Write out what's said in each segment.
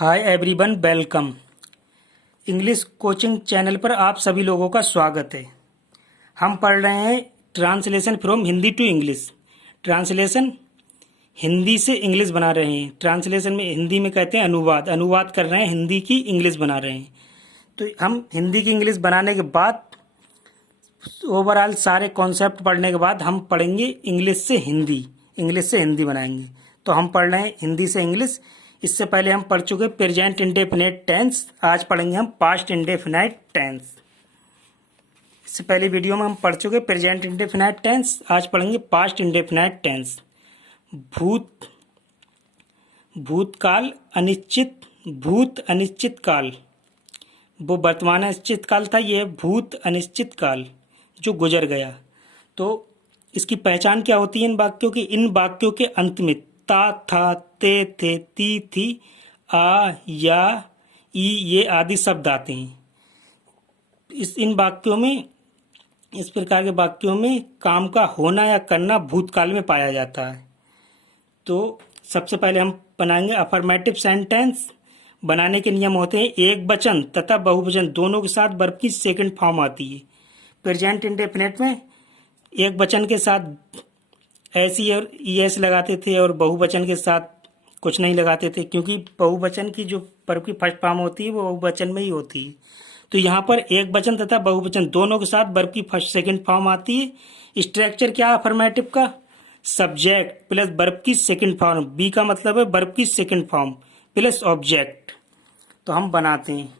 Hi everyone, welcome. English coaching channel पर आप सभी लोगों का स्वागत है। हम पढ़ रहे हैं translation from Hindi to English. Translation Hindi से इंग्लिश बना रहे हैं। ट्रांसलेशन में हिंदी में कहते हैं अनुवाद। अनुवाद कर रहे हैं, हिंदी की इंग्लिश बना रहे हैं। तो हम हिंदी की इंग्लिश बनाने के बाद ओवरऑल सारे कॉन्सेप्ट पढ़ने के बाद हम पढ़ेंगे इंग्लिश से हिंदी। इंग्लिश से हिंदी बनाएंगे। तो हम पढ़ रहे हैं हिंदी से इंग्लिश। इससे पहले हम पढ़ चुके प्रेजेंट इंडेफिनिट टेंस। आज पढ़ेंगे हम पास्ट इंडेफिनिट टेंस। इससे पहले वीडियो में हम पढ़ चुके प्रेजेंट इंडेफिनिट टेंस। आज पढ़ेंगे पास्ट इंडेफिनिट टेंस। भूतकाल अनिश्चित, भूत अनिश्चित काल। वो वर्तमान अनिश्चित काल था, ये भूत अनिश्चित काल जो गुजर गया। तो इसकी पहचान क्या होती है इन वाक्यों की? इन वाक्यों के अंत में ता, था, ते, थे, ती, थी, आ, या, ई, ये आदि शब्द आते हैं। इन वाक्यों में, इस प्रकार के वाक्यों में काम का होना या करना भूतकाल में पाया जाता है। तो सबसे पहले हम बनाएंगे अफर्मेटिव सेंटेंस। बनाने के नियम होते हैं एक वचन तथा बहुवचन दोनों के साथ वर्ब की सेकंड फॉर्म आती है। प्रेजेंट इंडेफिनिट में एक वचन के साथ ऐसी और ईएस लगाते थे और बहुवचन के साथ कुछ नहीं लगाते थे, क्योंकि बहुवचन की जो वर्ब की फर्स्ट फॉर्म होती है वो बहुवचन में ही होती है। तो यहाँ पर एक वचन तथा बहुवचन दोनों के साथ वर्ब की फर्स्ट सेकंड फॉर्म आती है। स्ट्रक्चर क्या है अफर्मेटिव का? सब्जेक्ट प्लस वर्ब की सेकंड फॉर्म। बी का मतलब है वर्ब की सेकंड फॉर्म प्लस ऑब्जेक्ट। तो हम बनाते हैं।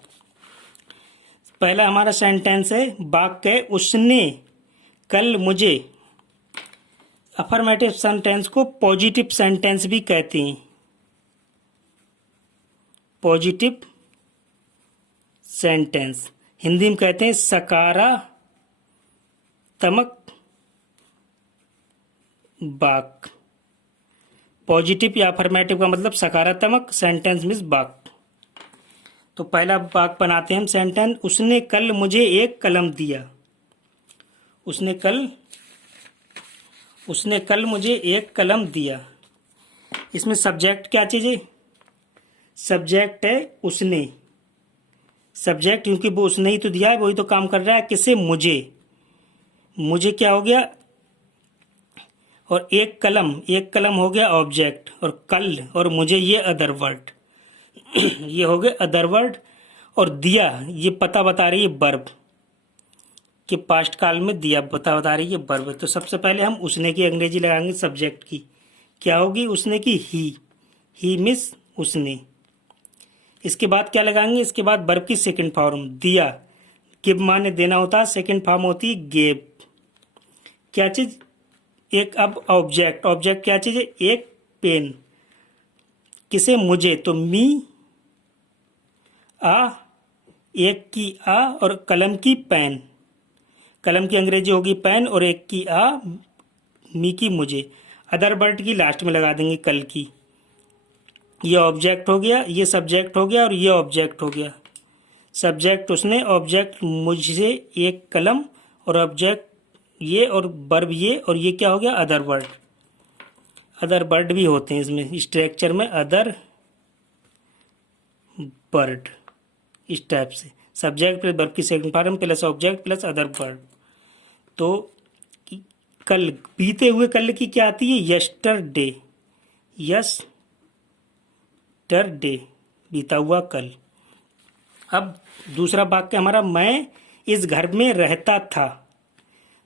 पहला हमारा सेंटेंस है, वाक्य है उसने कल मुझे। अफर्मेटिव सेंटेंस को पॉजिटिव सेंटेंस भी कहते हैं। पॉजिटिव सेंटेंस हिंदी में कहते हैं सकारात्मक वाक्य। पॉजिटिव या अफर्मेटिव का मतलब सकारात्मक, सेंटेंस मीन्स वाक्य। तो पहला वाक्य बनाते हैं हम सेंटेंस, उसने कल मुझे एक कलम दिया। उसने कल मुझे एक कलम दिया। इसमें सब्जेक्ट क्या चीज है? सब्जेक्ट है उसने। सब्जेक्ट क्योंकि वो उसने ही तो दिया है, वही तो काम कर रहा है। किसे? मुझे। मुझे क्या हो गया? और एक कलम हो गया ऑब्जेक्ट, और कल और मुझे ये अदर वर्ड ये हो गए अदर वर्ड। और दिया ये पता बता रही है वर्ब कि पास्ट काल में दिया पता बता रही है वर्ब। तो सबसे पहले हम उसने की अंग्रेजी लगाएंगे सब्जेक्ट की। क्या होगी? उसने की ही मिस उसने। इसके बाद क्या लगाएंगे? इसके बाद वर्ब की सेकंड फॉर्म दिया। गिव माने देना होता है, सेकंड फॉर्म होती है गेव। क्या चीज? एक अब ऑब्जेक्ट क्या चीज है? एक पेन। किसे? मुझे। तो मी आ, एक की आ और कलम की पेन। कलम की अंग्रेजी होगी पेन और एक की आ, मी की मुझे। अदर वर्ड की लास्ट में लगा देंगे कल की। ये ऑब्जेक्ट हो गया, ये सब्जेक्ट हो गया और ये ऑब्जेक्ट हो गया। सब्जेक्ट उसने, ऑब्जेक्ट मुझे एक कलम, और ऑब्जेक्ट ये और वर्ब ये, और ये क्या हो गया? Other word. अदर वर्ड भी होते हैं इसमें स्ट्रक्चर में, अदर वर्ड इस टाइप से। सब्जेक्ट प्लस वर्ब की second form plus object plus other word. तो कल, बीते हुए कल की क्या आती है? यस्टरडे। यस्टरडे बीता हुआ कल। अब दूसरा वाक्य हमारा, मैं इस घर में रहता था।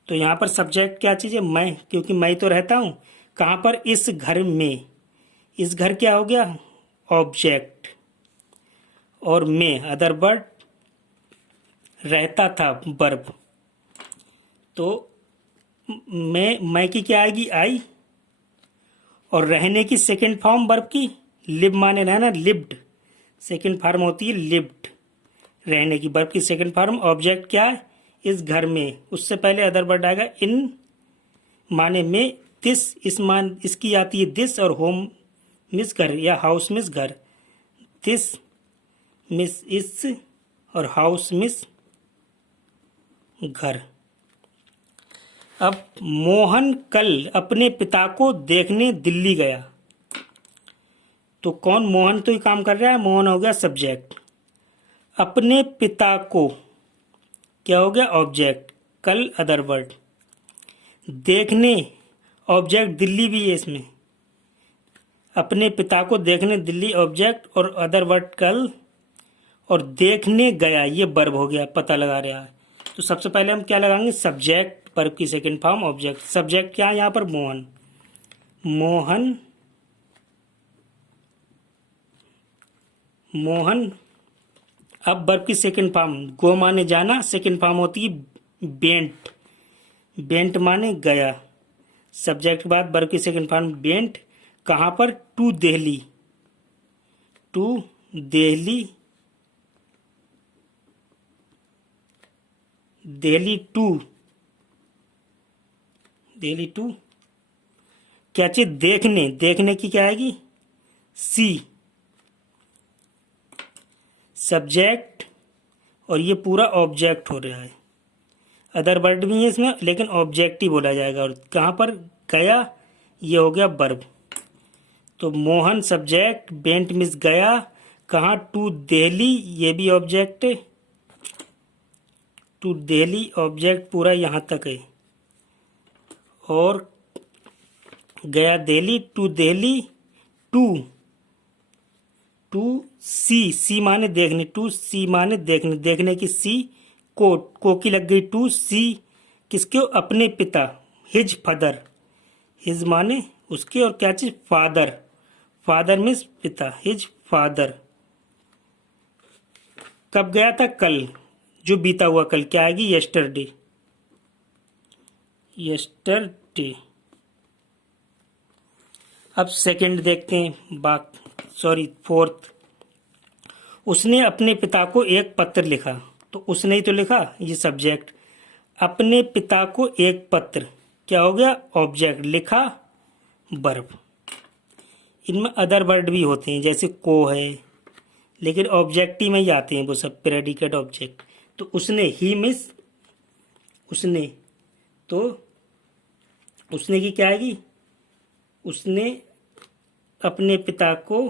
तो यहाँ पर सब्जेक्ट क्या चीज़ है? मैं, क्योंकि मैं तो रहता हूँ। कहाँ पर? इस घर में। इस घर क्या हो गया? ऑब्जेक्ट। और मैं अदर वर्ड, रहता था वर्ब। तो मैं की क्या आएगी? आई। और रहने की सेकंड फॉर्म वर्ब की लिव माने रहना, लिव्ड। सेकंड फॉर्म होती है लिव्ड। रहने की वर्ब की सेकंड फॉर्म। ऑब्जेक्ट क्या है? इस घर में। उससे पहले अदर वर्ड आएगा इन माने में। दिस, इस मान इसकी आती है दिस, और होम मिस घर या हाउस मिस घर। दिस मिस इस और हाउस मिस घर। अब मोहन कल अपने पिता को देखने दिल्ली गया। तो कौन? मोहन तो ही काम कर रहा है, मोहन हो गया सब्जेक्ट। अपने पिता को क्या हो गया? ऑब्जेक्ट। कल अदर वर्ड। देखने ऑब्जेक्ट, दिल्ली भी है इसमें। अपने पिता को देखने, दिल्ली ऑब्जेक्ट, और अदर वर्ड कल। और देखने गया ये वर्ब हो गया, पता लगा रहा है। तो सबसे पहले हम क्या लगाएंगे? सब्जेक्ट, वर्ब की सेकंड फॉर्म ऑब्जेक्ट। सब्जेक्ट क्या है यहाँ पर? मोहन। मोहन, मोहन। अब वर्ब की सेकंड फॉर्म, गो माने जाना, सेकंड फॉर्म होती है बेंट। बेंट माने गया। सब्जेक्ट के बाद वर्ब की सेकंड फॉर्म बेंट। कहाँ पर? To Delhi. To Delhi, Delhi to, Delhi to क्या चीज? देखने। देखने की क्या आएगी? सी। सब्जेक्ट, और ये पूरा ऑब्जेक्ट हो रहा है। अदर वर्ड भी है इसमें, लेकिन ऑब्जेक्ट ही बोला जाएगा। और कहाँ पर? गया, ये हो गया वर्ब। तो मोहन सब्जेक्ट, बेंट मिस गया। कहाँ? टू दिल्ली, ये भी ऑब्जेक्ट है। टू दिल्ली ऑब्जेक्ट पूरा यहाँ तक है। और गया Delhi, to Delhi. To, to see, see माने देखने, टू सी माने देखने, देखने की सी। को की लग गई टू सी, किसके? अपने पिता, हिज फादर। हिज माने उसके, और क्या चीज? फादर। फादर मीन्स पिता, हिज फादर। कब गया था? कल, जो बीता हुआ कल। क्या आएगी? यस्टरडे। यस्टरडे। अब सेकंड देखते हैं, फोर्थ। उसने अपने पिता को एक पत्र लिखा। तो उसने ही तो लिखा, ये सब्जेक्ट। अपने पिता को एक पत्र, क्या हो गया? ऑब्जेक्ट। लिखा, वर्ब। इनमें अदर वर्ड भी होते हैं, जैसे को है, लेकिन ऑब्जेक्ट ही में ही आते हैं वो सब, प्रेडिकेट ऑब्जेक्ट। तो उसने, ही मिस उसने, तो उसने की क्या आएगी? उसने अपने पिता को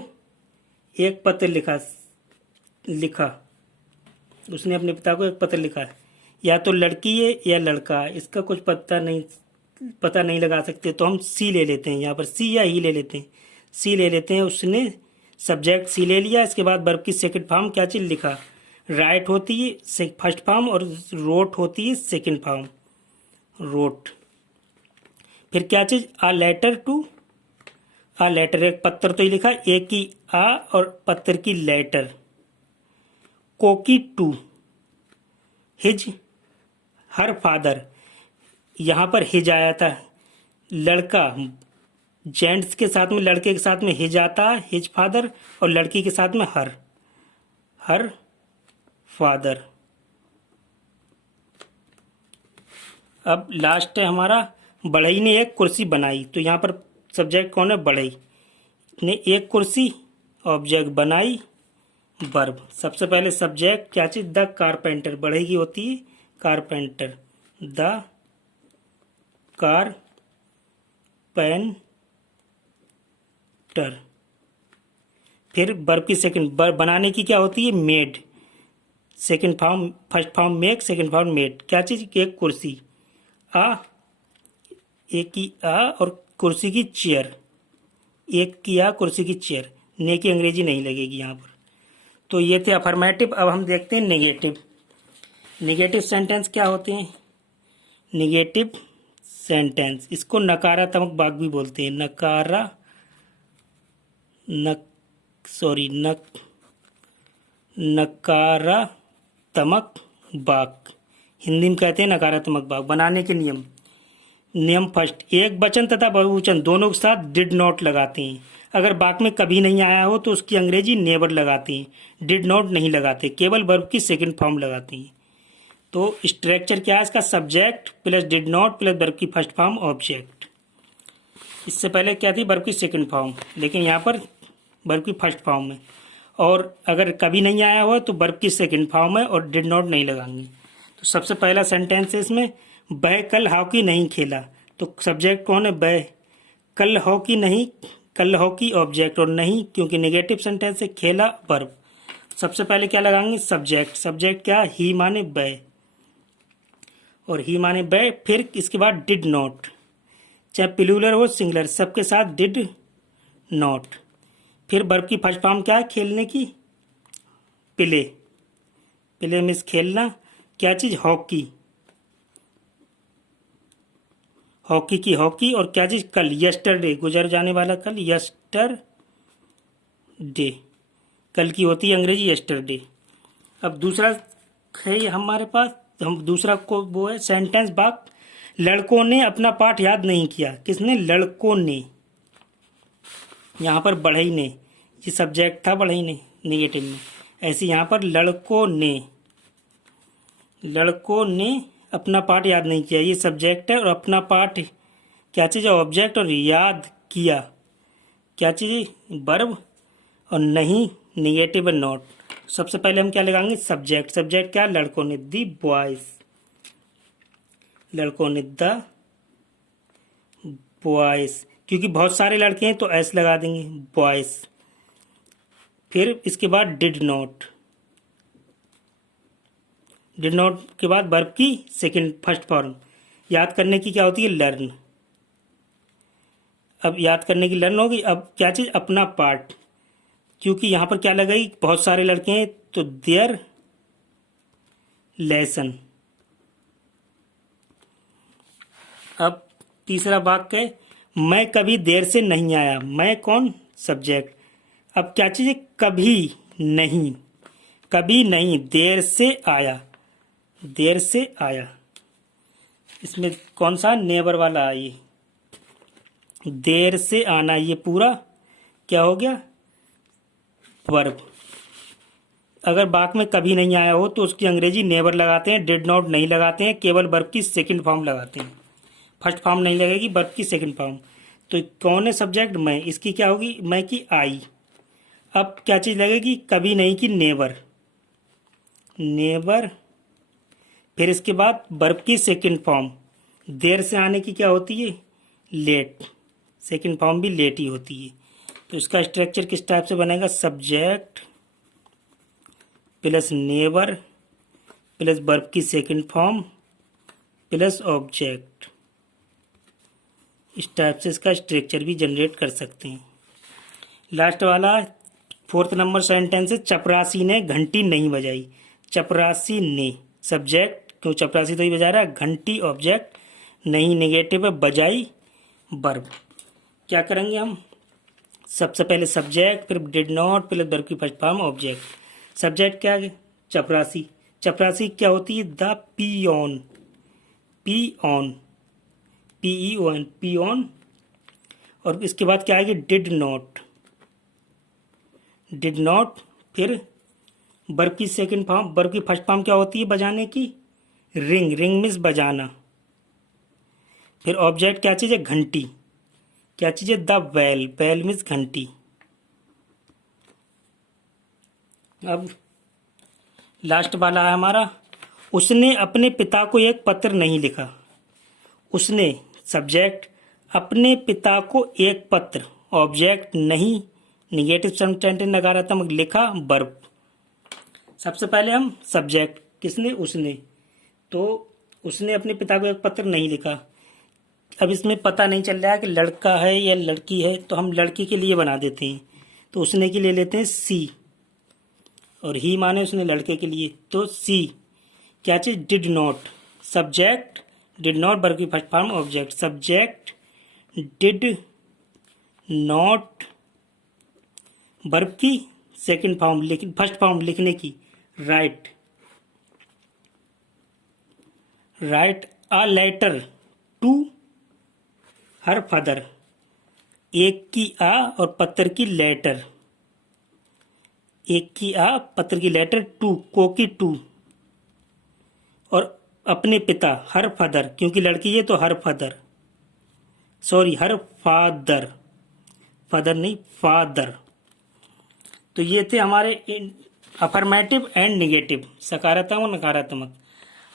एक पत्र लिखा। उसने अपने पिता को एक पत्र लिखा। या तो लड़की है या लड़का है, इसका कुछ पता नहीं लगा सकते, तो हम सी ले लेते हैं यहाँ पर। सी या ही ले लेते हैं। सी ले लेते हैं। उसने सब्जेक्ट सी ले लिया। इसके बाद वर्ब की सेकंड फॉर्म क्या चीज? लिखा। राइट होती है फर्स्ट फॉर्म, और रोट होती है सेकंड फॉर्म, रोट। फिर क्या चीज? A letter to. A letter, एक पत्र तो ही लिखा, एक की आ और पत्र की लेटर। कोकी टू, हिज, हर फादर। यहां पर हिज आया था। लड़का, जेंट्स के साथ में, लड़के के साथ में हिज आता है, हिज फादर। और लड़की के साथ में हर फादर। अब लास्ट है हमारा, बढ़ई ने एक कुर्सी बनाई। तो यहाँ पर सब्जेक्ट कौन है? बढ़ई ने एक कुर्सी, ऑब्जेक्ट बनाई, वर्ब। सबसे पहले सब्जेक्ट क्या चीज? The carpenter. बढ़ई की होती है कारपेंटर। The carpenter. फिर वर्ब की सेकंड, वर्ब बनाने की क्या होती है? Made. Second form, first form make, second form made. क्या चीज? एक कुर्सी। आ, एक की आ, और कुर्सी की चेयर। एक की आ, कुर्सी की चेयर। ने की अंग्रेजी नहीं लगेगी यहाँ पर। तो ये थे अफर्मेटिव। अब हम देखते हैं नेगेटिव। नेगेटिव सेंटेंस क्या होते हैं? नेगेटिव सेंटेंस, इसको नकारात्मक वाक्य भी बोलते हैं। नकारात्मक वाक्य हिंदी में कहते हैं नकारात्मक वाक्य। बनाने के नियम। नियम फर्स्ट, एक वचन तथा बहुवचन दोनों के साथ डिड नॉट लगाते हैं। अगर वाक्य में कभी नहीं आया हो तो उसकी अंग्रेजी नेवर लगाते हैं। डिड नॉट नहीं लगाते, केवल वर्ब की सेकंड फॉर्म लगाते हैं। तो स्ट्रक्चर क्या है इसका? Subject plus did not plus verb की फर्स्ट फॉर्म ऑब्जेक्ट। इससे पहले क्या थी? वर्ब की सेकंड फॉर्म, लेकिन यहाँ पर वर्ब की फर्स्ट फॉर्म में। और अगर कभी नहीं आया हुआ तो वर्ब की सेकंड फॉर्म है और डिड नॉट नहीं लगाएंगे। तो सबसे पहला सेंटेंस है इसमें, वह कल हॉकी नहीं खेला। तो सब्जेक्ट कौन है? वह। कल हॉकी नहीं कल हॉकी ऑब्जेक्ट, और नहीं क्योंकि नेगेटिव सेंटेंस है खेला वर्ब। सबसे पहले क्या लगाएंगे? सब्जेक्ट। सब्जेक्ट क्या? ही माने वह, और ही माने वह। फिर इसके बाद डिड नॉट, चाहे प्लूरल हो सिंगुलर सबके साथ डिड नॉट। फिर वर्ब की फर्स्ट फॉर्म क्या है? खेलने की, प्ले। प्ले मीन्स खेलना। क्या चीज? हॉकी। हॉकी की हॉकी। और क्या चीज? कल, यस्टरडे, गुजर जाने वाला कल, यस्टरडे। कल की होती है अंग्रेजी यस्टरडे। अब दूसरा है ये हमारे पास, हम दूसरा को वो है सेंटेंस वाक्य, लड़कों ने अपना पाठ याद नहीं किया। किसने? लड़कों ने। यहाँ पर बढ़ई ने, ये सब्जेक्ट था बढ़ई ने निगेटिव में, ऐसे यहाँ पर लड़कों ने, लड़कों ने अपना पाठ याद नहीं किया, ये सब्जेक्ट है। और अपना पाठ क्या चीज़ है? ऑब्जेक्ट। और याद किया क्या चीज़? वर्ब। और नहीं निगेटिव है, नॉट। सबसे पहले हम क्या लगाएंगे? सब्जेक्ट। सब्जेक्ट क्या? लड़कों ने, दी बॉयज। लड़कों ने द बॉयज, क्योंकि बहुत सारे लड़के हैं तो एस लगा देंगे, बॉयज। फिर इसके बाद डिड नॉट। डिड नॉट के बाद वर्ब की सेकंड फर्स्ट फॉर्म याद करने की क्या होती है? लर्न। अब याद करने की लर्न होगी। अब क्या चीज? अपना पार्ट, क्योंकि यहां पर क्या लगाई? बहुत सारे लड़के हैं तो देयर लेसन। अब तीसरा वाक्य है, मैं कभी देर से नहीं आया। मैं कौन? सब्जेक्ट। अब क्या चीज है? कभी नहीं, कभी नहीं, देर से आया, देर से आया। इसमें कौन सा? नेवर वाला आई, देर से आना, ये पूरा क्या हो गया? वर्ब। अगर वाक्य में कभी नहीं आया हो तो उसकी अंग्रेजी नेवर लगाते हैं, डिड नॉट नहीं लगाते हैं, केवल वर्ब की सेकंड फॉर्म लगाते हैं। फर्स्ट फॉर्म नहीं लगेगी, वर्ब की सेकंड फॉर्म। तो कौन है सब्जेक्ट? मैं। इसकी क्या होगी? मैं की आई। अब क्या चीज लगेगी? कभी नहीं की नेवर, नेवर। फिर इसके बाद वर्ब की सेकंड फॉर्म, देर से आने की क्या होती है? लेट। सेकंड फॉर्म भी लेट ही होती है। तो इसका स्ट्रक्चर किस टाइप से बनेगा? Subject plus never plus verb की सेकंड फॉर्म प्लस ऑब्जेक्ट। इस टाइप से इसका स्ट्रक्चर भी जनरेट कर सकते हैं। लास्ट वाला फोर्थ नंबर सेंटेंस है, चपरासी ने घंटी नहीं बजाई। चपरासी ने सब्जेक्ट, क्यों? चपरासी तो ही बजा रहा है। घंटी ऑब्जेक्ट, नहीं नेगेटिव है, बजाई वर्ब। क्या करेंगे हम? सबसे पहले सब्जेक्ट, फिर डिड नॉट, फिर वर्ब की फर्स्ट फॉर्म, ऑब्जेक्ट। सब्जेक्ट क्या है? चपरासी। चपरासी क्या होती है? The peon, P on, P O N, peon. और इसके बाद क्या आएगी? Did not, did not. फिर वर्ब की सेकंड फॉर्म, वर्ब की फर्स्ट फॉर्म क्या होती है? बजाने की, रिंग, रिंग मीन्स बजाना। फिर ऑब्जेक्ट क्या चीज है? घंटी। क्या चीज है? द बेल, बेल मीन्स घंटी। अब लास्ट वाला है हमारा, उसने अपने पिता को एक पत्र नहीं लिखा। उसने सब्जेक्ट, अपने पिता को एक पत्र, ऑब्जेक्ट, नहीं निगेटिव सेंटेंस नकारात्मक, लिखा वर्ब। सबसे पहले हम सब्जेक्ट, किसने? उसने। तो उसने अपने पिता को एक पत्र नहीं लिखा। अब इसमें पता नहीं चल रहा है कि लड़का है या लड़की है, तो हम लड़की के लिए बना देते हैं। तो उसने की ले लेते हैं सी, और ही माने उसने लड़के के लिए, तो सी। क्या चीज? Did not. Subject, did not, verb की first form, object. Subject did not, verb की सेकंड फॉर्म, फर्स्ट फॉर्म लिखने की, right, right a letter to her father. एक की आ और पत्र की लेटर, एक की आ पत्र की लेटर, टू को की टू, और अपने पिता हर फादर, क्योंकि लड़की है तो her father, sorry her father, father नहीं फादर। तो ये थे हमारे अफर्मेटिव एंड निगेटिव, सकारात्मक और नकारात्मक।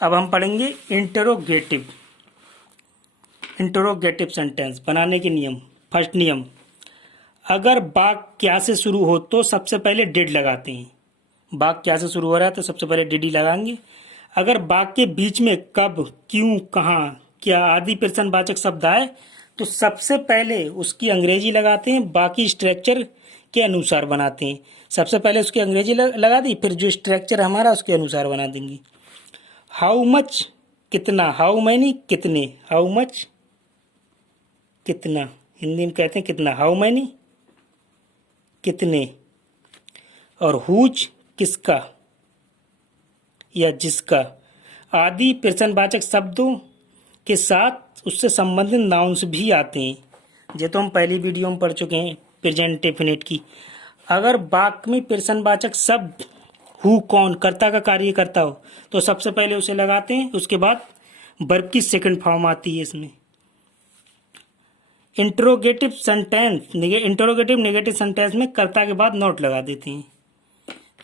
अब हम पढ़ेंगे इंटरोगेटिव। इंटरोगेटिव सेंटेंस बनाने के नियम। फर्स्ट नियम, अगर वाक्य क्या से शुरू हो तो सबसे पहले डिड लगाते हैं। वाक्य क्या से शुरू हो रहा है तो सबसे पहले डिड ही लगाएंगे। अगर वाक्य के बीच में कब, क्यों, कहाँ, क्या आदि प्रश्नवाचक शब्द आए तो सबसे पहले उसकी अंग्रेजी लगाते हैं, बाकी स्ट्रक्चर के अनुसार बनाते हैं। सबसे पहले उसकी अंग्रेजी लगा दी, फिर जो स्ट्रक्चर हमारा उसके अनुसार बना देंगे। हाउ मच कितना, हाउ मैनी कितने, हाउ मच कितना, हिंदी में कहते हैं कितना, हाउ मैनी कितने। और हुज किसका या जिसका। आदि प्रश्नवाचक शब्दों के साथ उससे संबंधित नाउन्स भी आते हैं, ये तो हम पहली वीडियो में पढ़ चुके हैं प्रेजेंट डेफिनेट की। अगर वाक्य में प्रश्नवाचक शब्द हु कौन कर्ता का कार्य करता हो तो सबसे पहले उसे लगाते हैं, उसके बाद वर्ब की सेकंड फॉर्म आती है इसमें। इंट्रोगेटिव नेगेटिव सेंटेंस में कर्ता के बाद नॉट लगा देते हैं।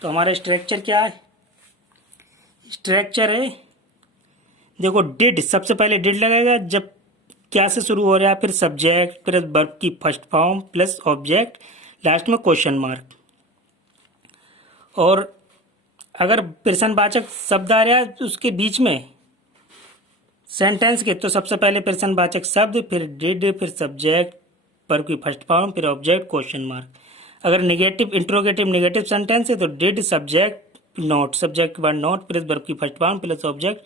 तो हमारा स्ट्रक्चर क्या है, स्ट्रक्चर है देखो, डिड सबसे पहले डिड लगेगा जब क्या से शुरू हो रहा है, फिर सब्जेक्ट, फिर वर्ब की first form plus object, last में क्वेश्चन मार्क। और अगर प्रश्नवाचक शब्द आ रहा है तो उसके बीच में सेंटेंस के तो सबसे पहले प्रश्नवाचक शब्द, फिर डिड, फिर सब्जेक्ट, वर्ब की फर्स्ट फॉर्म, फिर ऑब्जेक्ट, क्वेश्चन मार्क। अगर नेगेटिव इंट्रोगेटिव नेगेटिव सेंटेंस है तो डिड, सब्जेक्ट, नॉट, सब्जेक्ट के बाद नॉट, प्लस वर्ब की first form plus object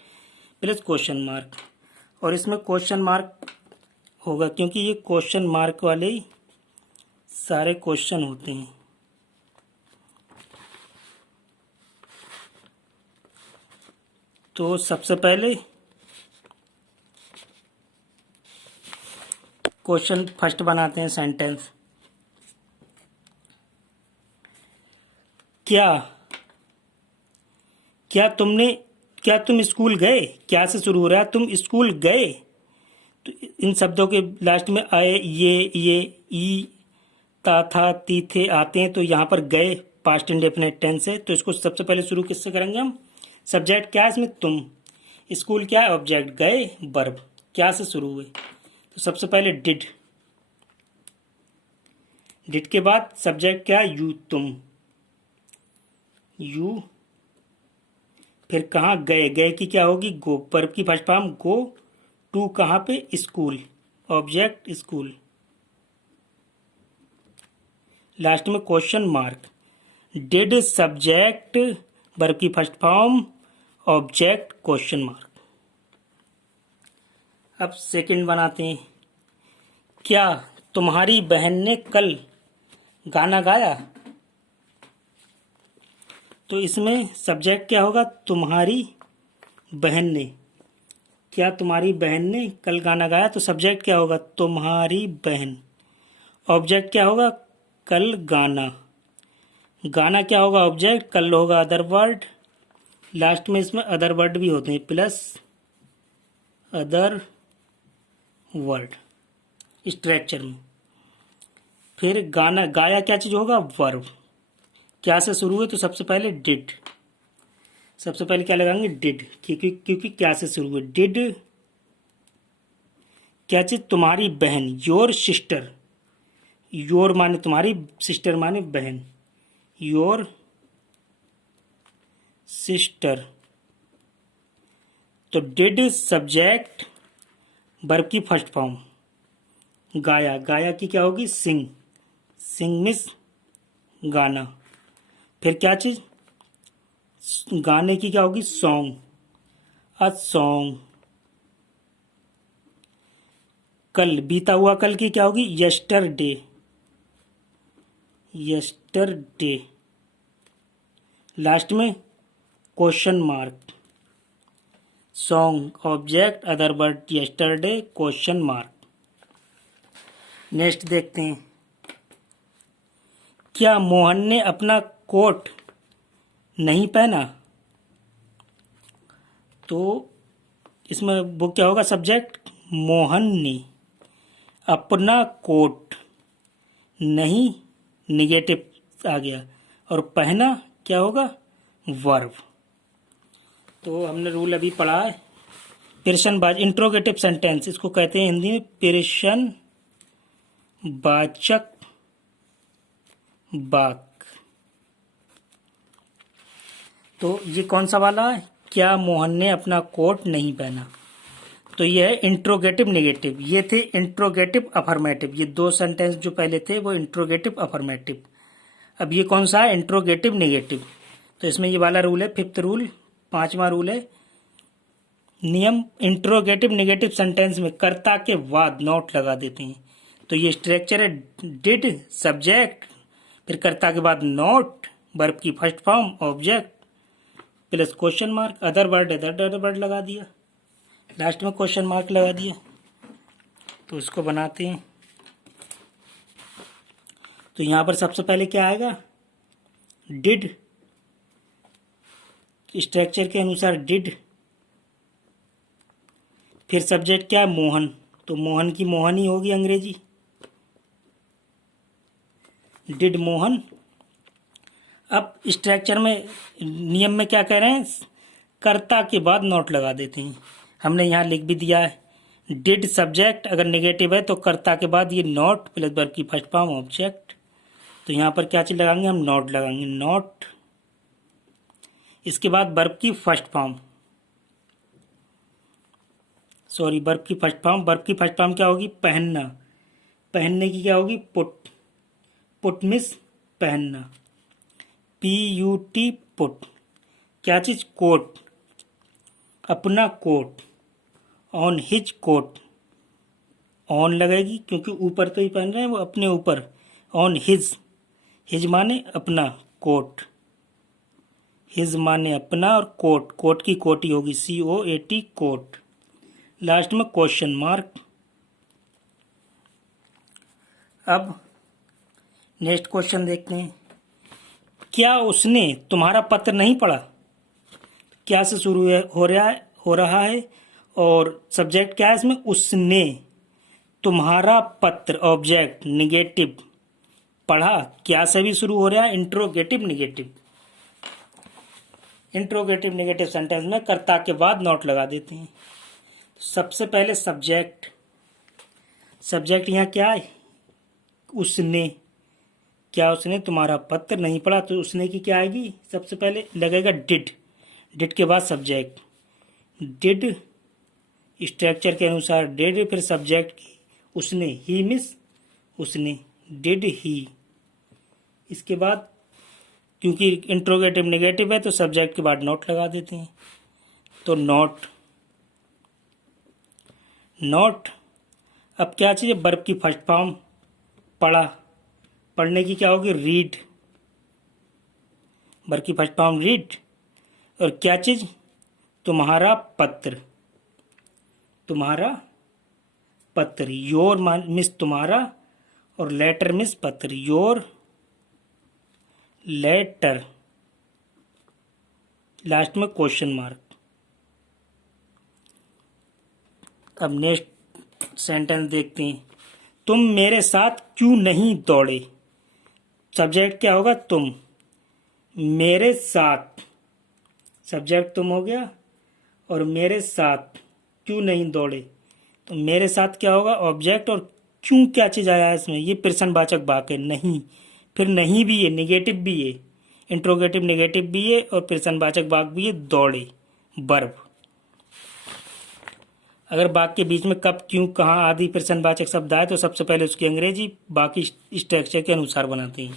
plus question mark. और इसमें क्वेश्चन मार्क होगा क्योंकि ये क्वेश्चन मार्क वाले ही सारे क्वेश्चन होते हैं। तो सबसे पहले क्वेश्चन फर्स्ट बनाते हैं सेंटेंस। क्या तुम स्कूल गए, क्या से शुरू हो रहा है, तुम स्कूल गए। तो इन शब्दों के लास्ट में आए, ये ई, ता, था, ती, थे आते हैं, तो यहाँ पर गए पास्ट इंडेफिनिट टेंस है, तो इसको सबसे पहले शुरू किससे करेंगे हम, सब्जेक्ट क्या है इसमें तुम, स्कूल क्या है ऑब्जेक्ट, गए वर्ब, क्या से शुरू हुए तो सबसे पहले डिड के बाद सब्जेक्ट क्या है यू, तुम, यू, फिर कहाँ गए, गए की क्या होगी गो, वर्ब की फर्स्ट फॉर्म गो, टू कहाँ पे स्कूल, ऑब्जेक्ट स्कूल, लास्ट में question mark. Did subject, verb की first form, object, question mark. अब सेकंड बनाते हैं। क्या तुम्हारी बहन ने कल गाना गाया। तो इसमें सब्जेक्ट क्या होगा, तुम्हारी बहन ने। क्या तुम्हारी बहन ने कल गाना गाया, तो सब्जेक्ट क्या होगा, तुम्हारी बहन, ऑब्जेक्ट क्या होगा, कल गाना, गाना क्या होगा ऑब्जेक्ट, कल होगा अदर वर्ड, लास्ट में इसमें अदर वर्ड भी होते हैं प्लस अदर वर्ड स्ट्रक्चर में। फिर गाना, गाया क्या चीज होगा, वर्ब, क्या से शुरू हुए तो सबसे पहले डिड, सबसे पहले क्या लगाएंगे डिड, क्योंकि क्या से शुरू हुए, डिड क्या चीज, तुम्हारी बहन, योर सिस्टर, योर माने तुम्हारी, सिस्टर माने बहन, योर सिस्टर। तो डिड सब्जेक्ट, वर्ब की फर्स्ट फॉर्म, गाया, गाया की क्या होगी सिंग, सिंग मिस गाना, फिर क्या चीज, गाने की क्या होगी सॉन्ग, अ सॉन्ग। कल, बीता हुआ कल की क्या होगी यस्टरडे, यस्टरडे, लास्ट में question mark, song object other word yesterday question mark. Next देखते हैं। क्या मोहन ने अपना कोट नहीं पहना। तो इसमें वो क्या होगा सब्जेक्ट, मोहन ने अपना कोट नहीं, निगेटिव आ गया, और पहना क्या होगा वर्ब। तो हमने रूल अभी पढ़ा है प्रश्नवाचक इंट्रोगेटिव सेंटेंस, इसको कहते हैं हिंदी में प्रश्नवाचक बाक। तो ये कौन सा वाला है, क्या मोहन ने अपना कोट नहीं पहना। तो ये है इंट्रोगेटिव नेगेटिव, ये थे इंट्रोगेटिव अफर्मेटिव। ये दो सेंटेंस जो पहले थे वो इंट्रोगेटिव अफर्मेटिव। अब ये कौन सा है, इंट्रोगेटिव नेगेटिव। तो इसमें ये वाला रूल है, फिफ्थ रूल, पांचवा रूल है नियम, इंट्रोगेटिव नेगेटिव सेंटेंस में कर्ता के बाद नॉट लगा देते हैं। तो ये स्ट्रक्चर है, डिड सब्जेक्ट, फिर कर्ता के बाद नॉट, वर्ब की first form object plus question mark, other word लगा दिया, लास्ट में क्वेश्चन मार्क लगा दिया। तो इसको बनाते हैं। तो यहां पर सबसे पहले क्या आएगा, डिड, स्ट्रक्चर के अनुसार डिड, फिर सब्जेक्ट क्या है, मोहन, तो मोहन की मोहन ही होगी अंग्रेजी, डिड मोहन। अब स्ट्रक्चर में नियम में क्या कह रहे हैं, कर्ता के बाद नॉट लगा देते हैं। हमने यहाँ लिख भी दिया है, डिड सब्जेक्ट अगर नेगेटिव है तो कर्ता के बाद ये नॉट प्लस वर्ब की फर्स्ट फॉर्म ऑब्जेक्ट। तो यहाँ पर क्या चीज लगाएंगे, हम नॉट लगाएंगे, नॉट। इसके बाद वर्ब की फर्स्ट फॉर्म, सॉरी वर्ब की फर्स्ट फॉर्म, वर्ब की फर्स्ट फॉर्म क्या होगी, पहनना, पहनने की क्या होगी, पुट, पुट मिस पहनना, PUT पुट, क्या चीज, कोट, अपना coat, on his coat, on लगेगी क्योंकि ऊपर तो ही पहन रहे हैं वो अपने ऊपर, ऑन हिज, हिज माने अपना, कोट, हिज माने अपना, और कोट, कोट की कोटी होगी COAT कोट, लास्ट में क्वेश्चन मार्क। अब नेक्स्ट क्वेश्चन देखते हैं, क्या उसने तुम्हारा पत्र नहीं पढ़ा। क्या से शुरू हो रहा है और सब्जेक्ट क्या है इसमें, उसने, तुम्हारा पत्र ऑब्जेक्ट, नेगेटिव, पढ़ा, क्या से भी शुरू हो रहा है, interrogative negative. Interrogative negative sentence में कर्ता के बाद नॉट लगा देते हैं। सबसे पहले सब्जेक्ट, सब्जेक्ट यहाँ क्या है, उसने, क्या उसने तुम्हारा पत्र नहीं पढ़ा, तो उसने की क्या आएगी, सबसे पहले लगेगा डिड, डिड के बाद सब्जेक्ट, डिड स्ट्रक्चर के अनुसार डिड, फिर सब्जेक्ट की उसने, ही मिस उसने, डिड ही। इसके बाद क्योंकि इंट्रोगेटिव नेगेटिव है तो सब्जेक्ट के बाद नॉट लगा देते हैं, तो नॉट, नॉट। अब क्या चीज़ है, वर्ब की फर्स्ट फॉर्म, पढ़ा, पढ़ने की क्या होगी, रीड, वर्ब की फर्स्ट फॉर्म रीड, और क्या चीज, तुम्हारा पत्र, तुम्हारा पत्र, योर मिस तुम्हारा, और लेटर मिस पत्र, योर लेटर, लास्ट में क्वेश्चन मार्क। अब नेक्स्ट सेंटेंस देखते हैं, तुम मेरे साथ क्यों नहीं दौड़े। सब्जेक्ट क्या होगा, तुम, मेरे साथ, सब्जेक्ट तुम हो गया, और मेरे साथ क्यों नहीं दौड़े, तो मेरे साथ क्या होगा, ऑब्जेक्ट, और क्यों क्या चीज आया है इसमें, ये प्रश्नवाचक वाक्य है, नहीं, फिर नहीं भी है, नेगेटिव भी है, इंट्रोगेटिव नेगेटिव भी है, और प्रश्नवाचक वाक्य भी है, दौड़े, वर्ब। अगर वाक्य के बीच में कब, क्यों, कहाँ आदि प्रश्नवाचक शब्द आए तो सबसे पहले उसकी अंग्रेजी, बाकी स्ट्रक्चर के अनुसार बनाते हैं।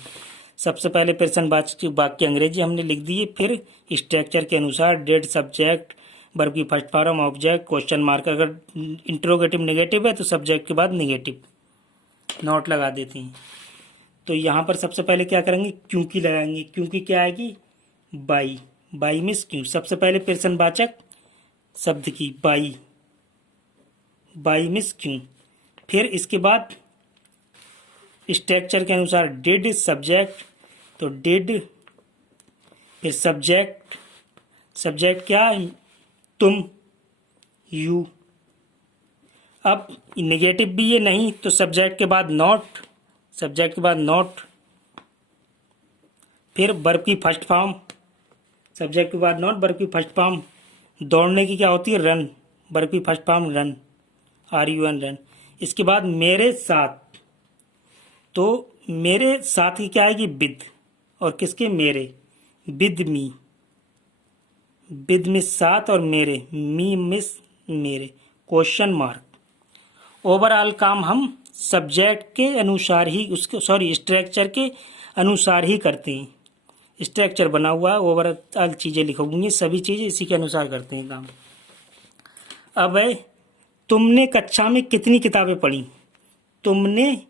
सबसे पहले प्रश्नवाचक वाक्य अंग्रेजी हमने लिख दी है, फिर स्ट्रक्चर के अनुसार डेड सब्जेक्ट, वर्ब की first form object, question mark. अगर इंट्रोगेटिव नेगेटिव है तो सब्जेक्ट के बाद नेगेटिव नॉट लगा देते हैं। तो यहाँ पर सबसे पहले क्या करेंगे, क्योंकि लगाएंगे, क्योंकि क्या आएगी, बाई, बाई मिस क्यों, सबसे पहले प्रश्नवाचक शब्द की बाई, बाई मिस क्यों, फिर इसके बाद स्ट्रक्चर के अनुसार डिड सब्जेक्ट, तो डिड, फिर सब्जेक्ट, सब्जेक्ट क्या, तुम, यू। अब नेगेटिव भी ये नहीं तो सब्जेक्ट के बाद नॉट, सब्जेक्ट के बाद नॉट, फिर वर्ब की फर्स्ट फॉर्म, सब्जेक्ट के बाद नॉट, वर्ब की फर्स्ट फॉर्म। दौड़ने की क्या होती है, रन, वर्ब की first form run, RUN run. इसके बाद मेरे साथ, तो मेरे साथ की क्या आएगी विद, और किसके मेरे, विद मी, विद मिस साथ और मेरे, मी मिस मेरे, क्वेश्चन मार्क। ओवरऑल काम हम सब्जेक्ट के अनुसार ही उसके स्ट्रक्चर के अनुसार ही करते हैं। स्ट्रक्चर बना हुआ है, ओवरऑल चीज़ें लिखूंगी, सभी चीज़ें इसी के अनुसार करते हैं काम। अब है, तुमने कक्षा में कितनी किताबें पढ़ी। तुमने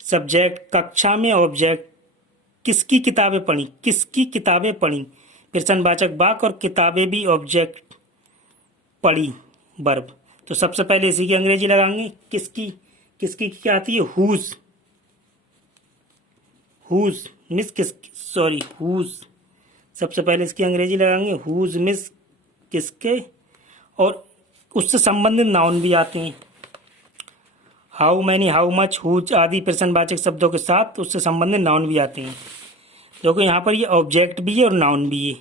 सब्जेक्ट, कक्षा में ऑब्जेक्ट, किसकी किताबें पढ़ी, किसकी किताबें पढ़ी, प्रश्नवाचक वाक्य, और किताबें भी ऑब्जेक्ट, पढ़ी वर्ब। तो सबसे पहले इसी की अंग्रेजी लगाएंगे। किसकी, किसकी क्या आती है, हुज, हुज मिस किस, हुज, सबसे पहले इसकी अंग्रेजी लगाएंगे, हुज मिस किसके, और उससे संबंधित नाउन भी आते हैं, how many, how much, whose आदि प्रश्नवाचक शब्दों के साथ उससे संबंधित नाउन भी आते हैं। देखो यहाँ पर ये ऑब्जेक्ट भी है और नाउन भी है।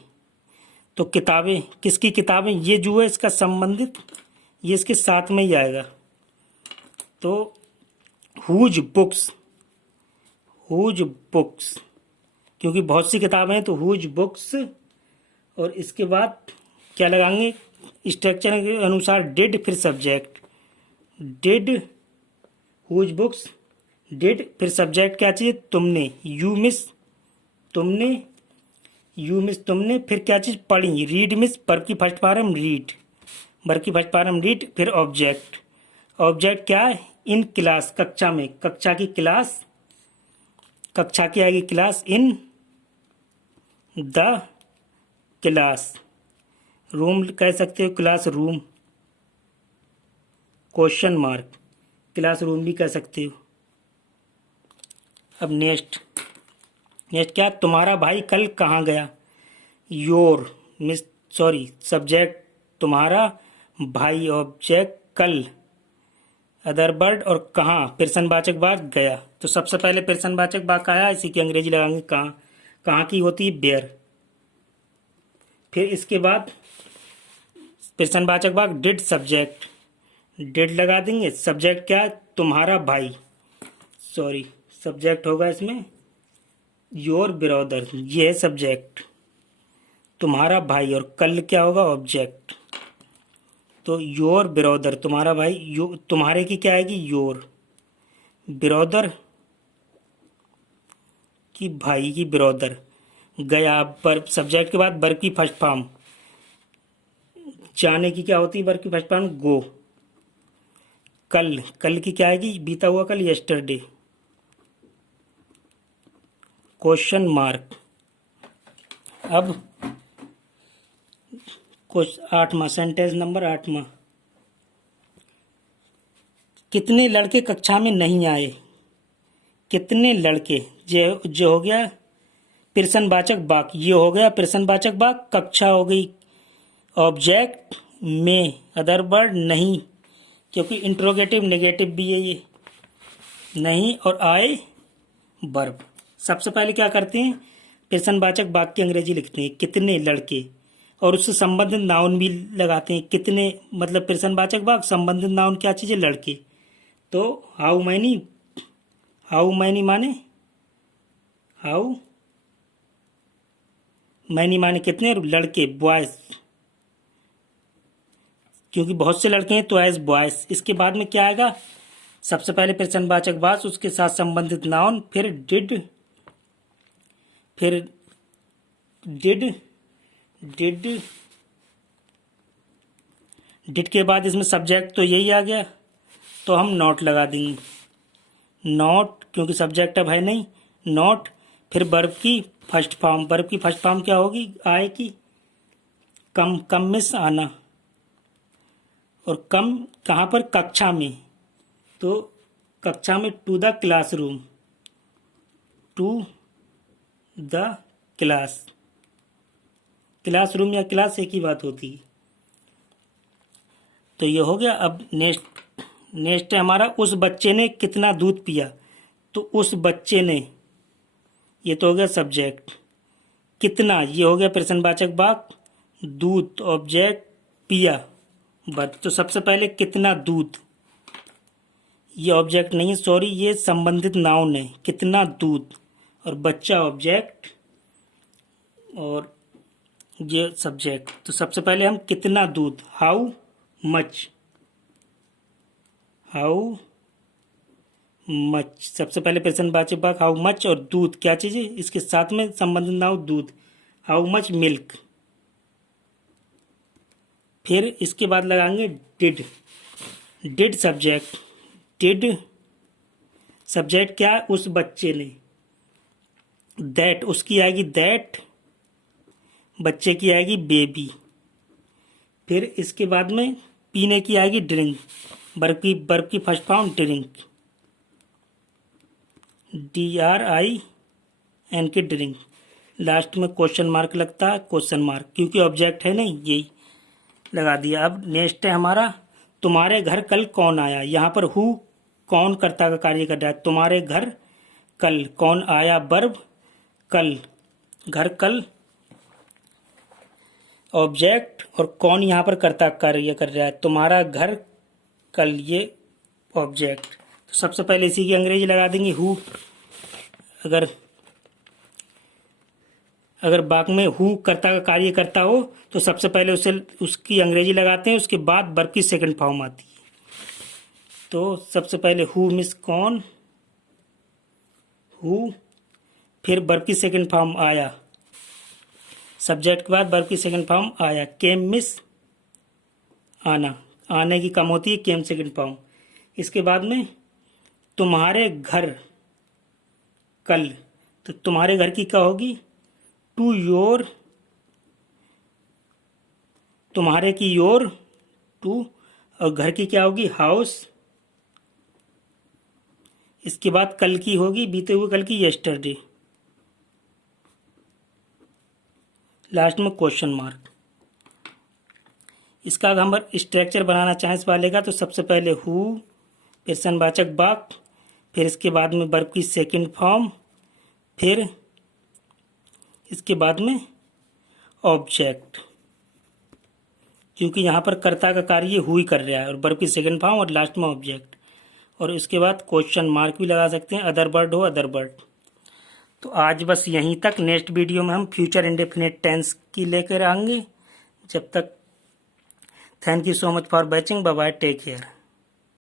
तो किताबें, किसकी किताबें, ये जो है इसका संबंधित, ये इसके साथ में ही आएगा। तो हुज बुक्स, हुज बुक्स, क्योंकि बहुत सी किताबें हैं तो हुज बुक्स, और इसके बाद क्या लगाएंगे, स्ट्रक्चर के अनुसार डिड, फिर subject, did, whose books, did, फिर सब्जेक्ट क्या चाहिए, तुमने, यू मिस, तुमने, यू मिस तुमने, फिर क्या चीज़, पढ़ी, रीड मिस, वर्ब की फर्स्ट फॉर्म रीड, वर्ब की फर्स्ट फॉर्म रीड, फिर ऑब्जेक्ट, ऑब्जेक्ट क्या है, इन क्लास, कक्षा में, कक्षा की क्लास, कक्षा की आएगी class, in the class, room कह सकते हो, class room, question mark, class room भी कह सकते हो। अब नेक्स्ट, नेक्स्ट क्या, तुम्हारा भाई कल कहाँ गया, योर मिस सब्जेक्ट तुम्हारा, भाई ऑब्जेक्ट कल, अदर बर्ड, और कहाँ प्रश्नवाचक वाक्य गया। तो सबसे पहले प्रश्नवाचक वाक्य आया, इसी की अंग्रेजी लगाएंगे कहाँ, कहाँ की होती है बेयर, फिर इसके बाद प्रश्नवाचक वाक्य डिड, सब्जेक्ट डिड लगा देंगे, सब्जेक्ट क्या है, तुम्हारा भाई, सब्जेक्ट होगा इसमें योर ब्रदर, ये है सब्जेक्ट, तुम्हारा भाई, और कल क्या होगा, ऑब्जेक्ट। तो योर ब्रदर, तुम्हारा भाई, तुम्हारे की क्या आएगी, योर, ब्रदर की भाई की ब्रदर, गया, वर्ब, सब्जेक्ट के बाद वर्ब की फर्स्ट फॉर्म, जाने की क्या होती है वर्ब की फर्स्ट फॉर्म, गो, कल, कल की क्या आएगी, बीता हुआ कल, यस्टरडे, क्वेश्चन मार्क। अब कुछ 8वां सेंटेंस नंबर 8वां, कितने लड़के कक्षा में नहीं आए, कितने लड़के, जो हो गया प्रश्नवाचक वाक्य, ये हो गया प्रश्नवाचक वाक्य, कक्षा हो गई ऑब्जेक्ट, में अदर वर्ड नहीं, क्योंकि इंट्रोगेटिव नेगेटिव भी है ये, नहीं, और आए वर्ब। सबसे पहले क्या करते हैं, प्रश्नवाचक वाक्य की अंग्रेजी लिखते हैं, कितने लड़के, और उससे संबंधित नाउन भी लगाते हैं, कितने मतलब प्रश्नवाचक वाक्य, संबंधित नाउन क्या चीज़ है, लड़के। तो हाउ मैनी, हाउ मैनी माने, हाउ मैनी माने कितने, लड़के, बॉयज, क्योंकि बहुत से लड़के हैं तो एज बॉयज। इसके बाद में क्या आएगा, सबसे पहले प्रश्नवाचक वाक्य, उसके साथ संबंधित नाउन, फिर डिड, फिर डिड, डिड के बाद इसमें सब्जेक्ट तो यही आ गया, तो हम नॉट लगा देंगे, नॉट, क्योंकि सब्जेक्ट अब है नहीं, नॉट, फिर वर्ब की फर्स्ट फॉर्म, वर्ब की फर्स्ट फॉर्म क्या होगी, आए की, कम, कम मिस आना, और कम कहाँ पर, कक्षा में, तो कक्षा में, to the classroom, to the class, classroom या क्लास एक ही बात होती है। तो ये हो गया। अब नेक्स्ट है हमारा, उस बच्चे ने कितना दूध पिया, तो उस बच्चे ने, ये तो हो गया सब्जेक्ट, कितना, ये हो गया प्रश्नवाचक वाक्य, दूध ऑब्जेक्ट, पिया वर्ब। तो सबसे पहले कितना दूध, ये ऑब्जेक्ट नहीं है, सॉरी, ये संबंधित नाउन है। कितना दूध, और बच्चा ऑब्जेक्ट, और ये सब्जेक्ट। तो सबसे पहले हम कितना दूध, हाउ मच, हाउ मच, सबसे पहले प्रश्नवाचक वाक्य हाउ मच, और दूध क्या चीज़ है, इसके साथ में संबंधित नाउन दूध, हाउ मच मिल्क। फिर इसके बाद लगाएंगे did, did subject, did subject क्या, उस बच्चे ने, दैट उसकी आएगी दैट, बच्चे की आएगी बेबी। फिर इसके बाद में पीने की आएगी ड्रिंक, बर्फ की फर्स्ट फॉर्म ड्रिंक, DRIN की ड्रिंक। लास्ट में क्वेश्चन मार्क लगता है, क्वेश्चन मार्क, क्योंकि ऑब्जेक्ट है नहीं, यही लगा दिया। अब नेक्स्ट है हमारा, तुम्हारे घर कल कौन आया। यहाँ पर हु कौन कर्ता का कार्य कर रहा है, तुम्हारे घर कल, कौन आया वर्ब, कल, घर कल ऑब्जेक्ट, और कौन यहाँ पर कर्ता कार्य कर रहा है, तुम्हारा घर कल, ये ऑब्जेक्ट। तो सबसे पहले इसी की अंग्रेजी लगा देंगे हु। अगर वाक्य में हु कर्ता का कार्य करता हो तो सबसे पहले उसे उसकी अंग्रेजी लगाते हैं, उसके बाद वर्ब की सेकंड फॉर्म आती है। तो सबसे पहले हु मिस कौन, हु, फिर वर्ब की सेकंड फॉर्म आया, सब्जेक्ट के बाद वर्ब की सेकंड फॉर्म आया, केम मिस आना, आने की कम होती है, केम सेकंड फॉर्म। इसके बाद में तुम्हारे घर कल, तो तुम्हारे घर की क्या होगी, टू योर, तुम्हारे की योर, टू, और घर की क्या होगी हाउस। इसके बाद कल की होगी बीते हुए कल की यस्टरडे, लास्ट में क्वेश्चन मार्क। इसका अगर हम स्ट्रक्चर बनाना चाहें इस वाले का, तो सबसे पहले हु, प्रश्नवाचक वाक्य, फिर इसके बाद में वर्ब की सेकंड फॉर्म, फिर इसके बाद में ऑब्जेक्ट, क्योंकि यहाँ पर कर्ता का कार्य हु ही कर रहा है, और वर्ब की सेकंड फॉर्म और लास्ट में ऑब्जेक्ट, और इसके बाद क्वेश्चन मार्क भी लगा सकते हैं, अदर वर्ड हो अदर वर्ड। तो आज बस यहीं तक। नेक्स्ट वीडियो में हम फ्यूचर इंडेफिनिट टेंस की लेकर आएंगे। जब तक, thank you so much for watching, bye bye, take care.